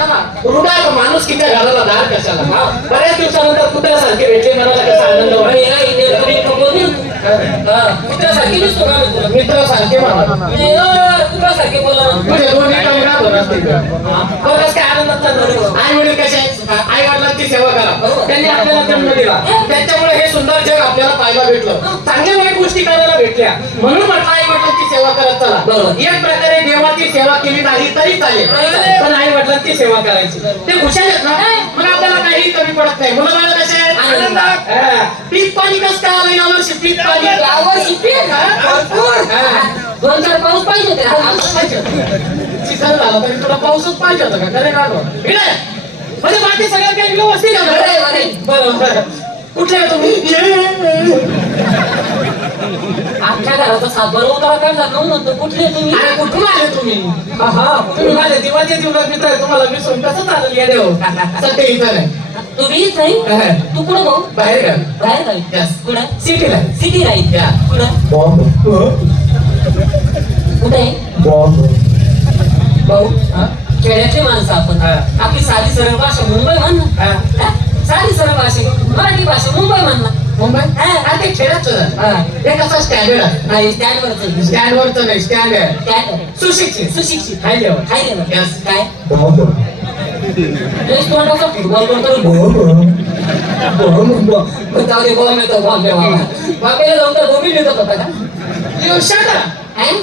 कशाला रुबाब माणुसकीच्या घराला दार कशाला बऱ्याच दिवसानंतर कुत्र्यासारखे भेटले मला कसा आनंद कुत्र्यासारखे दिसतो का तुला मित्रासारखे कुत्र्यासारखे बोला म्हणजे दोन्ही काय आनंदाचा आई वडील कसे आई वडिलांची सेवा करा त्यांनी आपल्याला जन्म दिला त्याच्यामुळे हे सुंदर जग आपल्याला पाहायला भेटलं चांगल्या वाईट गोष्टी करायला भेटल्या म्हणून म्हटलं आई वडिलांची सेवा करत चला एक प्रकारे देवाची सेवा केली नाही तरी चालेल पण आई वडिलांची सेवा करायची ते खुशाल आहेत ना मग आपल्याला काही कमी पडत नाही मुलं मला कसे पीक पाणी कसं काय आलं यावर्षी पीक पाणी दोन चार पाऊस पाहिजे चिखल झाला तरी तुला पाऊसच पाहिजे होता का खरे का म्हणजे बाकी सगळं काही व्यवस्थित बरोबर कुठले तुम्ही आमच्या घराचा सातबारा उतारा काय झाला म्हणतो कुठले तुम्ही कुठून आले तुम्ही तुम्ही माझ्या दिवाचे जीवनात मित्र आहे तुम्हाला विसरून कसं चालेल या देव सध्या इथं नाही तुम्हीच नाही तू कुठं भाऊ बाहेर का बाहेर काय कुठं सिटीला सिटी राहील कुठं कुठे भाऊ खेड्यातले माणसं आपण आपली साधी सरळ भाषा मुंबई म्हण साधी सरळ भाषा मराठी भाषा मुंबई म्हणणार मुंबई ते खेड्याचं ते कसं स्टँडर्ड आहे नाही स्टँडवरच स्टँडवरचं नाही स्टँड आहे स्टँड सुशिक्षित सुशिक्षित हाय लेवल हाय लेवल काय फुटबॉल करतो बाबेला जाऊन तर गोबी लिहित होता का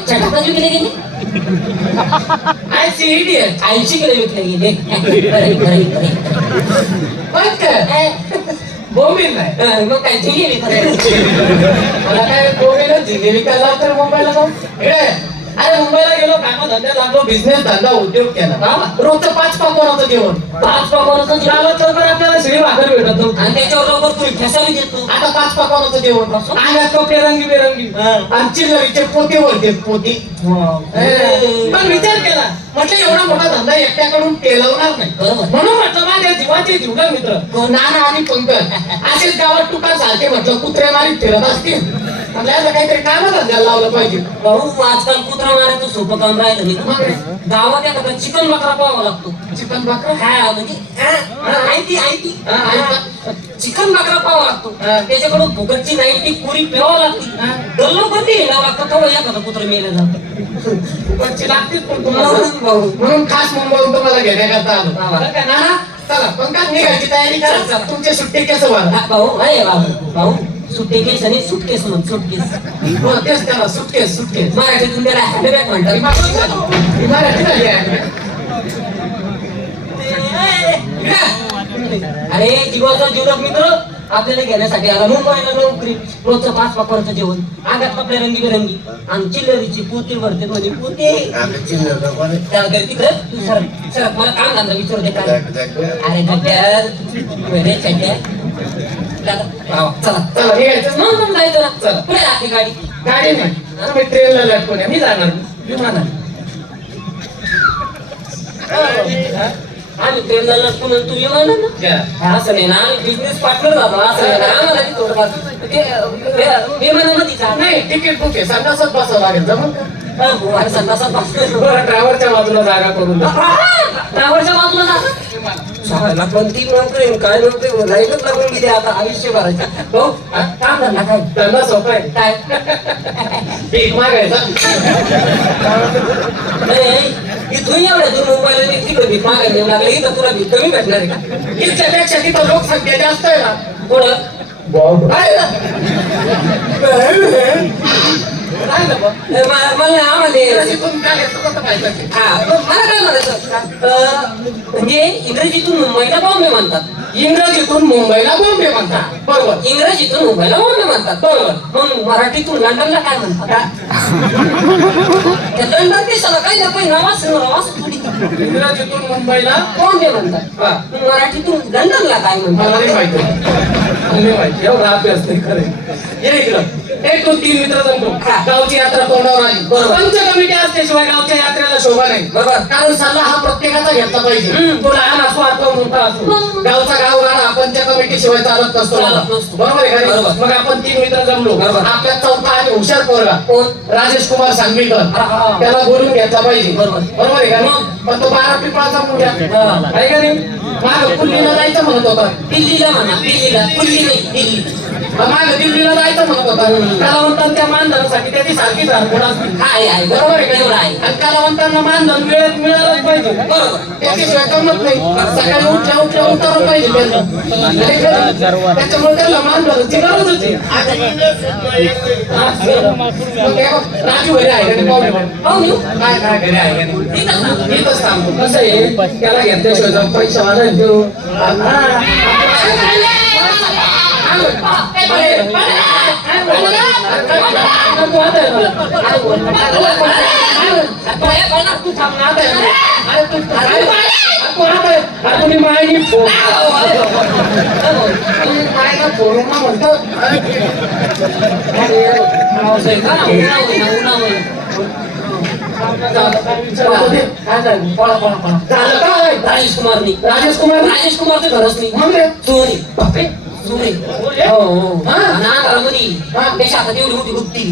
छटाकाच विकले गेले ICED 80 किलो विकले गेले बोंबील नाही मग काय जिलेबी मला काय बोंबील जिलेबी खाल्ला तर मुंबईला जाऊ अरे मुंबईला गेलो कामधंद्यात लागलो बिझनेस धंदा उद्योग केला रोजचं 5 पकवानाचं जेवण 5 पकवानाचं जेवण तर आपल्याला शिळी भाकर भेटत नव्हती आणि त्याच्यावर लवकर तुम्ही ठेसावी देतो आता 5 पकवानाचं जेवण अंगात कपडे रंगीबेरंगी आणि चिल्लरीचे पोते वरते पोती पण विचार केला म्हटलं एवढा मोठा धंदा एकट्याकडून पेलवणार नाही म्हणून म्हटलं माझ्या जीवाचे जीवलग मित्र नाना आणि पंकज असेच गावात टुका चालते म्हटलं कुत्र्या मारीत फिरत असतील आपल्याला काहीतरी काम धंद्याला लावलं पाहिजे भाऊ आजकाल कुत्रा मारायचं सोपं काम राहिलं नाही गावात एखादा चिकन बकरा पाहावा लागतो चिकन बकरा हा म्हणजे चिकन बकरा पाहावा लागतो त्याच्याकडून फुकटची नाईटी पुरी प्यावा लागते गल्लो कधी येणार लागतं तेव्हा एखादा कुत्र मेलं जातं फुकटची लागतेच पण तुम्हाला म्हणून खास मुंबईहून तुम्हाला घेण्याकरता आलो नाना चला पंकज निघायची तयारी करा तुमची सुट्टी कसं व्हाल भाऊ अरे भाऊ सुट्टी केस आणि सुटकेस म्हण सुटकेस तेच त्याला सुटकेस सुटकेस मराठीतून त्याला हँडबॅग म्हणतात अरे जीवाचा जीवलग मित्र आपल्याला घेण्यासाठी आला मुंबईला नोकरी रोजचं 5 पकवानाचं जेवण अंगात कपडे रंगीबेरंगी आणि चिल्लरीची पोती भरते म्हणजे पोते तिकडे सर मला काम धंदा विचारू दे काय अरे चड्या चला चला निघायचं मग जायचं ना चला पुढे लागते गाडी गाडी नाही ट्रेनला लटकून मी जाणार विमानात आम्ही ट्रेनला लटकून तू विमान ना असं नाही ना बिझनेस पार्टनर झालो असं नाही ना आम्हाला विमानामध्ये नाही तिकीट बुक आहे संडासात बसावं लागेल जमून संडासात ड्रायव्हरच्या बाजूला जागा करून ड्रायव्हरच्या बाजूला जागा पण ती नोकरी काय नोकरी लाईनच लागून गेली आता आयुष्य भरायचं हो काम धंदा काय धंदा सोपा आहे काय भीक मागायचा इथून एवढ्या दूर मुंबईला तिकडे भीक मागायला येऊ लागलं इथं तुला भीक कमी भेटणार आहे का इथच्यापेक्षा तिथं लोकसंख्या जास्त आहे ना पुढं मला आम्हाला म्हणजे इंग्रजीतून मुंबईला बॉम्बे म्हणतात इंग्रजीतून मुंबईला बॉम्बे म्हणतात बरोबर इंग्रजीतून मुंबईला बॉम्बे म्हणतात बरोबर मग मराठीतून लंडनला काय म्हणतात लंडन देशाला काही ना काही नावाच इंग्रजीतून मुंबईला बॉम्बे म्हणतात मराठीतून लंडनला काय म्हणतात मला नाही माहिती एवढा अभ्यास नाही खरं ये इकडं एक दोन तीन मित्र जमतो हा. गावची यात्रा तोंडावर आली बरोबर. पंच कमिटी असल्याशिवाय गावच्या यात्रेला शोभा नाही बरोबर. कारण सल्ला हा प्रत्येकाचा घेतला पाहिजे तो लहान असो अथवा मोठा असो गावचा गाव राहणार पंच कमिटी शिवाय चालत नसतो चालत नसतो. बरोबर आहे का नाही? बरोबर. मग आपण तीन मित्र जमलो बरोबर. आपल्या चौथा आणि हुशार पोरगा कोण? राजेश कुमार सांगवीकर हा, हा. त्याला बोलून घेतला पाहिजे बरोबर. बरोबर आहे का नाही? पण तो 12 पिंपळाचा मुलगा हा. आहे का नाही माग कुल्लीला जायचं म्हणत होता दिल्लीला म्हणा दिल्लीला कुल्ली नाही दिल्ली माग दिल्लीला जायचं म्हणत होता कलावंतांना त्या मानधनासाठी त्याची सारखी धारपड असते आहे बरोबर आहे का एवढं नाही? आहे आणि कलावंतांना मानधन वेळेत मिळालंच पाहिजे बरोबर. त्याच्याशिवाय जमत नाही सकाळी उठल्या उतरलं पाहिजे त्यांना नाही का? त्याच्यामुळे त्याला मानधनाची गरजच आहे मग हे बघ, राजू घरी आहे का नाही? पाहुणे बघ. पाहून येऊ काय काय घरी आहे का नाही? इथंच ना. इथंच थांबतो कसं आहे त्याला घेतल्याशिवाय जाऊन पैसा वाला देऊ तुम्ही मायनी फोन मायला फोन म्हणतो झालं काय राजेश कुमारनी राजेश कुमार राजेश कुमारचं घरच नाही मग रे चोरी बापरे चोरी हो, हो हा? आणि अंधारामध्ये हा. त्याच्या हातात एवढी मोठी गुप्ती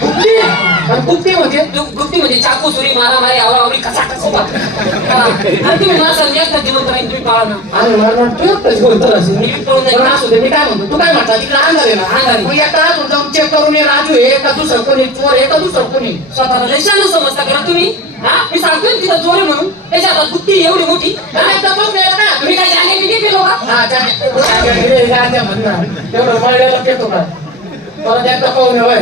गुप्ती आणि गुप्ती म्हणजे गुप्ती म्हणजे चाकू सुरी मारामारी आवरावरी कसा कसा आणि तुम्ही मला समजा का जिवंत राहील तुम्ही पाळा ना आणि मला वाटतं एकटाच बोलतो असेल. मी पळून जाईन. पण असू दे, मी काय म्हणतो तू काय म्हटला तिकडे अंधार आहे अंधार ना आहे. मग एकटा अजून जाऊन चेक करून ये राजू हे का दुसरं कोणी चोर हे का दुसरं कोणी स्वतःला लय शहाणं समजता करा तुम्ही हा मी सांगतोय ना तिथं चोर आहे म्हणून त्याच्या हातात गुप्ती एवढी मोठी नाही तर मग नाही ना. तुम्ही काय जाणे बिने केलो का हा, गाड्या म्हणणार तेवढं पळल्याला पेतो का परत एकदा पाहून वय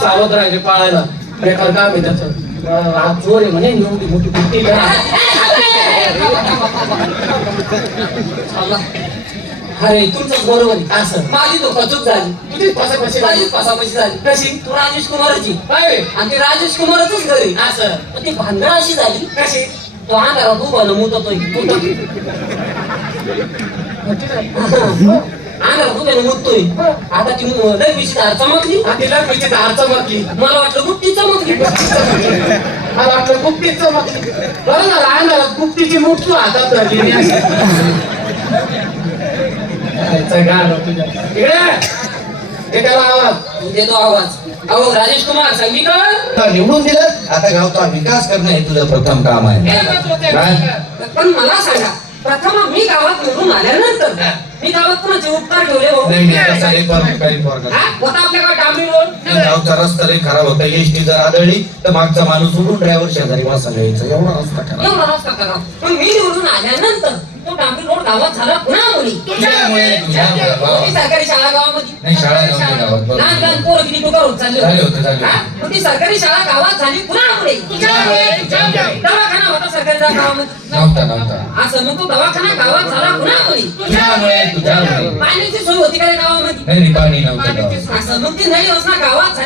सावध राहायचे पाळायला बेकार काम आहे त्याचं आज चोर आहे म्हणे एवढी मोठी गुप्ती करा. अरे तुमचंच बरोबर आहे असं माझी तो चूक झाली तुझी कशी माझीच पासापाशी झाली कशी तू राजेश कुमारची काय रे? आणि ते राजेश कुमारच घरी असं पण ती भांडण अशी झाली कशी तो अंधारात उभा ना मुततोय अंधारात उभा ना मुततोय आता ती लग्नीची धार चमकली तिला तिची धार चमकली मला वाटलं गुप्ती चमकली मला वाटलं गुप्तीच चमकली बरं ना लहान गुप्तीची मूठ तू हातात धरली त्याला आवाज देतो आवाज अहो राजेश कुमार संगीकर निवडून दिलं आता गावचा विकास करणं हे तुझं प्रथम काम आहे काय? पण मला सांगा प्रथम मी गावात निवडून आल्यानंतर मी गावात कुणाचे उपकार ठेवले हो नाही नाही तसं नाही काही फरक हा? होता आपल्याकडे डांबरी रोड गावचा रस्ता लई खराब होता एसटी जर आदळली तर मागचा माणूस उडून ड्रायव्हर शेजारी बसायला यायचा एवढा रस्ता खराब एवढा रस्ता करा पण मी निवडून आल्यानंतर तो डांबरी रोड गावात झाला पुन्हा मुली तुझ्यामुळे मोठी सरकारी शाळा गावामध्ये नाही शाळा नव्हती गावात बरोबर. लहान लहान पोरं किती टोकार होत चालले झाले होते, झाले हा? मग ती सरकारी शाळा गावात झाली पुन्हा मुळे दवाखाना होता सरकारी गावामध्ये नव्हता असं मग तो दवाखाना गावात झाला पुन्हा मुळे तुझ्यामुळे पाण्याची सोय होती का रे गावामध्ये नाही पाणी नव्हतं गावात. असं मग ती नळी योजना गावात झाली